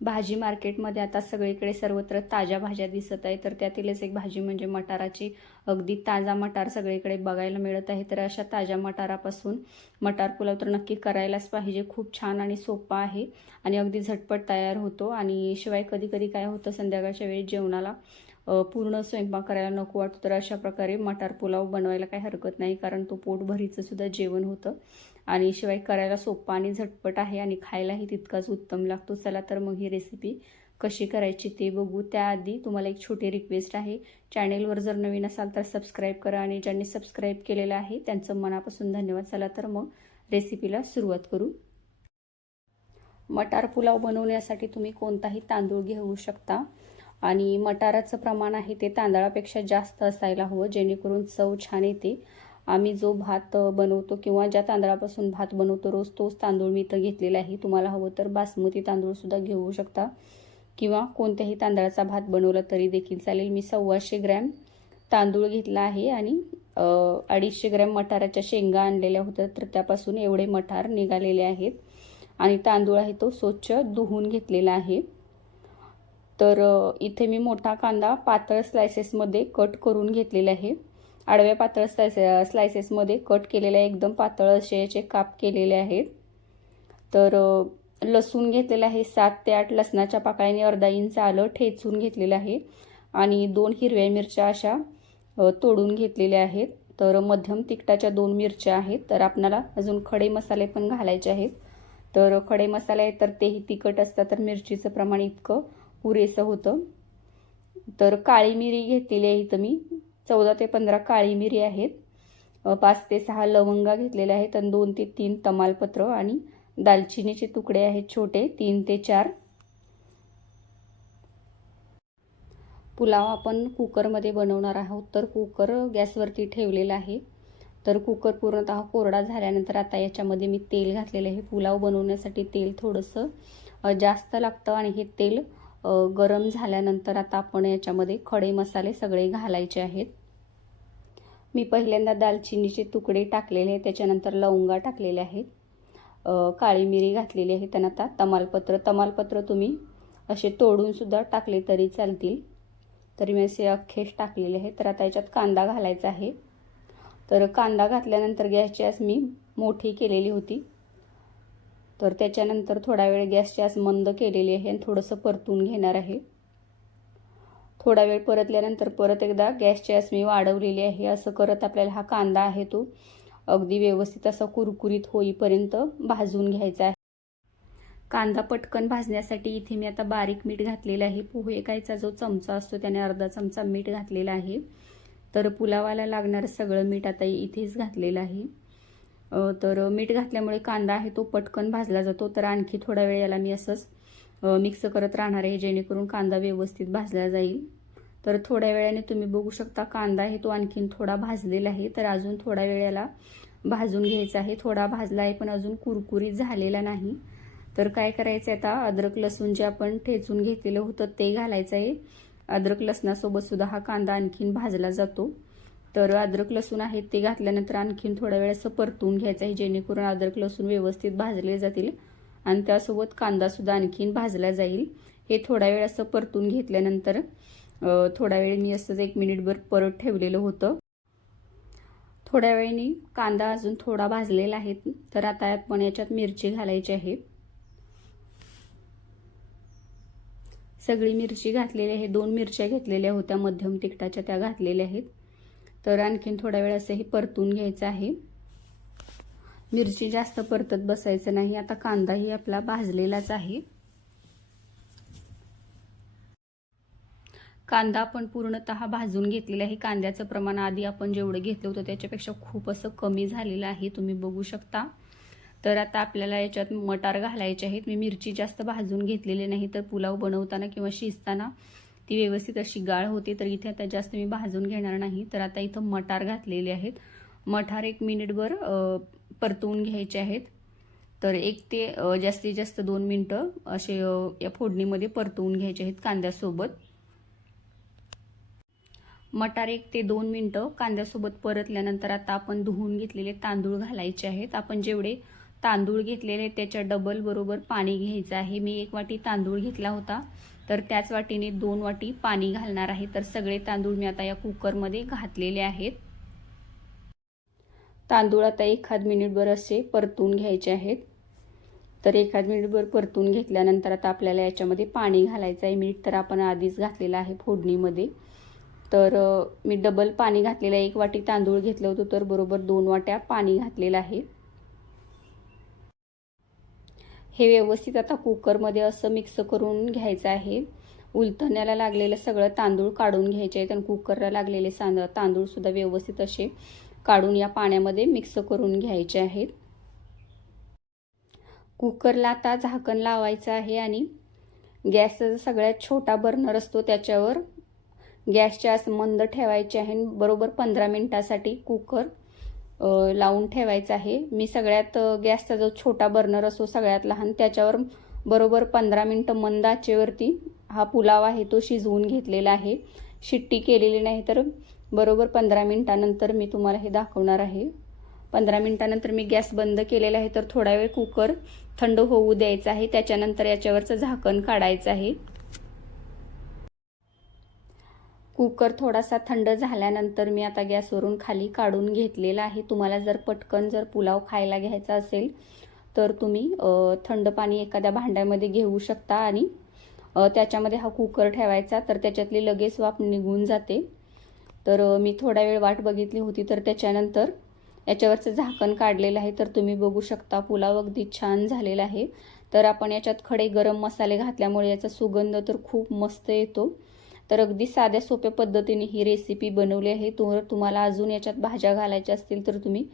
भाजी मार्केटमध्ये आता सगळीकडे सर्वत्र ताज्या भाज्या दिसत आहे. तर त्यातीलच एक भाजी म्हणजे मटाराची. अगदी ताजा मटार सगळीकडे बघायला मिळत आहे. तर अशा ताज्या मटारापासून मटार पुलाव तर नक्की करायलाच पाहिजे. खूप छान आणि सोपा आहे आणि अगदी झटपट तयार होतो. आणि शिवाय कधी कधी काय होतं संध्याकाळच्या वेळी जेवणाला पूर्ण स्वयंपाक करायला नको वाटतो. तर अशा प्रकारे मटार पुलाव बनवायला काही हरकत नाही कारण तो पोटभरीचं सुद्धा जेवण होतं. आणि शिवाय करायला सोपा आणि झटपट आहे आणि खायलाही तितकाच उत्तम लागतो. चला तर मग ही रेसिपी कशी करायची ते बघू. त्याआधी तुम्हाला एक छोटी रिक्वेस्ट आहे. चॅनेलवर जर नवीन असाल तर सबस्क्राईब करा आणि ज्यांनी सबस्क्राईब केलेलं आहे त्यांचं मनापासून धन्यवाद. चला तर मग रेसिपीला सुरुवात करू. मटार पुलाव बनवण्यासाठी तुम्ही कोणताही तांदूळ घेऊ शकता आणि मटाराचं प्रमाण आहे ते तांदळापेक्षा जास्त असायला हवं जेणेकरून चव छान येते. आम्ही जो भात बनवतो किंवा ज्या तांदळापासून भात बनवतो रोज तोच तांदूळ मी इथं घेतलेला आहे. तुम्हाला हवं तर बासमती तांदूळसुद्धा घेऊ शकता. किंवा कोणत्याही तांदळाचा भात बनवला तरी देखील चालेल. मी सव्वाशे ग्रॅम तांदूळ घेतला आहे आणि अडीचशे ग्रॅम मटाराच्या शेंगा आणलेल्या होत्या तर त्यापासून एवढे मटार निघालेले आहेत. आणि तांदूळ आहे तो स्वच्छ धुवून घेतलेला आहे. तर इथे मी मोठा कांदा पातळ स्लायसेसमध्ये कट करून घेतलेला आहे. आडव्या पातळ स्लायसे स्लायसेसमध्ये कट केलेले आहे एकदम पातळ असे याचे काप केलेले आहेत. तर लसूण घेतलेलं आहे सात ते आठ लसणाच्या पाकळ्याने अर्धा इंच आलं ठेचून घेतलेलं आहे. आणि दोन हिरव्या मिरच्या अशा तोडून घेतलेल्या आहेत. तर मध्यम तिखटाच्या दोन मिरच्या आहेत. तर आपणाला अजून खडे मसाले पण घालायचे आहेत. तर खडे मसाले तर तेही तिखट असतात तर मिरचीचं प्रमाण इतकं पुरेसं होतं. तर काळी मिरी घेतलेली आहे इथं मी. चौदा ते पंधरा काळी मिरी आहेत. पाच ते सहा लवंगा घेतलेल्या आहेत आणि दोन ते तीन तमालपत्र आणि दालचिनीचे तुकडे आहेत छोटे तीन ते चार. पुलाव आपण कुकरमध्ये बनवणार आहोत. तर कुकर गॅसवरती ठेवलेला आहे. तर कुकर पूर्णतः कोरडा झाल्यानंतर आता याच्यामध्ये मी तेल घातलेलं आहे. पुलाव बनवण्यासाठी तेल थोडंसं जास्त लागतं आणि हे तेल गरम झाल्यानंतर आता आपण याच्यामध्ये खडे मसाले सगळे घालायचे आहेत. मी पहिल्यांदा दालचिनीचे तुकडे टाकलेले आहेत त्याच्यानंतर लवंगा टाकलेले आहेत काळी मिरी घातलेली आहे त्यांना आता तमालपत्र. तमालपत्र तुम्ही असे तोडूनसुद्धा टाकले तरी चालतील. तरी मी असे अख्खेच टाकलेले आहे तर आता याच्यात कांदा घालायचा आहे. तर कांदा घातल्यानंतर गॅसची आज मी मोठी केलेली होती. तर त्याच्यानंतर थोडा वेळ गॅसची आज मंद केलेली आहे आणि थोडंसं परतून घेणार आहे. थोडा वेळ परतल्यानंतर परत एकदा गॅसची आज मी वाढवलेली आहे. असं करत आपल्याला हा कांदा आहे तो अगदी व्यवस्थित असा कुरकुरीत होईपर्यंत भाजून घ्यायचा आहे. कांदा पटकन भाजण्यासाठी इथे मी आता बारीक मीठ घातलेलं आहे. पोहे कायचा जो चमचा असतो त्याने अर्धा चमचा मीठ घातलेला आहे. तर पुलावाला लागणारं सगळं मीठ आता इथेच घातलेलं आहे. तर मीठ घातल्यामुळे कांदा आहे तो पटकन भाजला जातो. तर आणखी थोडा वेळ याला मी असंच मिक्स करत राहणार आहे जेणेकरून कांदा व्यवस्थित भाजला जाईल. तर थोड्या वेळाने तुम्ही बघू शकता कांदा आहे तो आणखीन थोडा भाजलेला आहे तर अजून थोड्या वेळेला भाजून घ्यायचा आहे. थोडा भाजला आहे पण अजून कुरकुरीत झालेला नाही. तर काय करायचं आहे आता अद्रक लसूण जे आपण ठेचून घेतलेलं होतं ते घालायचं आहे. अद्रक लसणासोबत सुद्धा हा कांदा आणखीन भाजला जातो. तर अद्रक लसूण आहे ते घातल्यानंतर आणखीन थोड्या वेळ असं परतून घ्यायचं आहे जेणेकरून अद्रक लसूण व्यवस्थित भाजले जातील. आणि त्यासोबत कांदासुद्धा आणखीन भाजला जाईल. हे थोडा वेळ असं परतून घेतल्यानंतर थोड्या वेळ मी असंच एक मिनिटभर परत ठेवलेलं होतं. थोड्या वेळेने कांदा अजून थोडा भाजलेला आहे तर आता पण याच्यात मिरची घालायची आहे. सगळी मिरची घातलेली आहे दोन मिरच्या घेतलेल्या होत्या मध्यम तिखटाच्या त्या घातलेल्या आहेत. तर आणखीन थोडा वेळ असं हे परतून घ्यायचं आहे. मिरची जास्त परतत बसायचं नाही. आता कांदाही आपला भाजलेलाच आहे. कांदा आपण पूर्णतः भाजून घेतलेला आहे. कांद्याचं प्रमाण आधी आपण जेवढं घेतलं होतं त्याच्यापेक्षा खूप असं कमी झालेलं आहे. तुम्ही बघू शकता. तर आता आपल्याला याच्यात मटार घालायचे आहेत. मी मिरची जास्त भाजून घेतलेली नाही. तर पुलाव बनवताना किंवा शिजताना ती व्यवस्थित अशी गाळ होते. तर इथे आता जास्त मी भाजून घेणार नाही. तर आता इथं मटार घातलेले आहेत. मटार एक मिनिटभर परतवून घ्यायचे आहेत. तर एक ते जास्तीत जास्त दोन मिनटं असे या फोडणीमध्ये परतवून घ्यायचे आहेत कांद्यासोबत. मटार एक ते दोन मिनटं कांद्यासोबत परतल्यानंतर आता आपण धुवून घेतलेले तांदूळ घालायचे आहेत. आपण जेवढे तांदूळ घेतलेले त्याच्या डबल बरोबर पाणी घ्यायचं आहे. मी एक वाटी तांदूळ घेतला होता. तर त्याच वाटीने दोन वाटी पाणी घालणार आहे. तर सगळे तांदूळ मी आता या कुकरमध्ये घातलेले आहेत. तांदूळ आता एखाद मिनिटभर असे परतून घ्यायचे आहेत. तर एखाद मिनिटभर परतून घेतल्यानंतर आता आपल्याला याच्यामध्ये पाणी घालायचं आहे. मीठ तर आपण आधीच घातलेलं आहे फोडणीमध्ये. तर मी डबल पाणी घातलेलं आहे. एक वाटी तांदूळ घेतलं होतं तर बरोबर दोन वाट्या पाणी घातलेलं आहे. हे व्यवस्थित आता कुकरमध्ये असं मिक्स करून घ्यायचं आहे. उलथण्याला लागलेलं सगळं तांदूळ काढून घ्यायचे आहेत आणि कुकरला लागलेले सांद तांदूळसुद्धा व्यवस्थित असे काढून या पाण्यामध्ये मिक्स करून घ्यायचे आहेत. कुकरला आता झाकण लावायचं आहे आणि गॅसचा सगळ्यात छोटा बर्नर असतो त्याच्यावर गॅसच्या असं मंद ठेवायचे आहे बरोबर पंधरा मिनटासाठी कुकर लावून ठेवायचं आहे. मी सगळ्यात गॅसचा जो छोटा बर्नर असतो सगळ्यात लहान त्याच्यावर बरोबर पंधरा मिनटं मंद आचेवरती हा पुलाव आहे तो शिजवून घेतलेला आहे. शिट्टी केलेली नाही तर बरोबर पंधरा मिनटानंतर मी तुम्हाला हे दाखवणार आहे. पंधरा मिनटानंतर मी गॅस बंद केलेला आहे तर थोडा वेळ कुकर थंड होऊ द्यायचा आहे. त्याच्यानंतर याच्यावरचं झाकण काढायचं आहे. कुकर थोडासा थंड झाल्यानंतर मी आता गॅसवरून खाली काढून घेतलेला आहे. तुम्हाला जर पटकन जर पुलाव खायला घ्यायचा असेल तर तुम्ही थंड पाणी एखाद्या भांड्यामध्ये घेऊ शकता आणि त्याच्यामध्ये हा कुकर ठेवायचा तर त्याच्यातली लगेच वाफ निघून जाते. तर मी थोडा वेळ वाट बघितली होती तर त्याच्यानंतर याच्यावरचं झाकण काढलेलं आहे. तर तुम्ही बघू शकता पुलाव अगदी छान झालेला आहे. तर आपण याच्यात खडे गरम मसाले घातल्यामुळे याचा सुगंध तर खूप मस्त येतो. तर अगदी साध्या सोप्या पद्धतीने ही रेसिपी बनवली आहे. तु तुम्हाला अजून याच्यात भाज्या घालायच्या असतील तर तुम्ही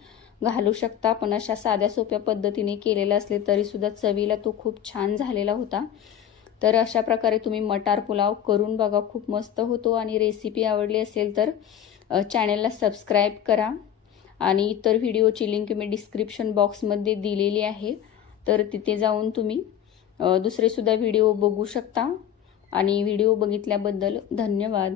घालू शकता. पण अशा साध्या सोप्या पद्धतीने केलेलं असले तरीसुद्धा चवीला तो खूप छान झालेला होता. तर अशा प्रकारे तुम्ही मटार पुलाव करून बघा. खूप मस्त होतो आणि रेसिपी आवडली असेल तर चॅनलला सबस्क्राईब करा. आणि इतर व्हिडिओची लिंक मी डिस्क्रिप्शन बॉक्समध्ये दिलेली आहे. तर तिथे जाऊन तुम्ही दुसरेसुद्धा व्हिडिओ बघू शकता. आणि व्हिडिओ बघितल्याबद्दल धन्यवाद.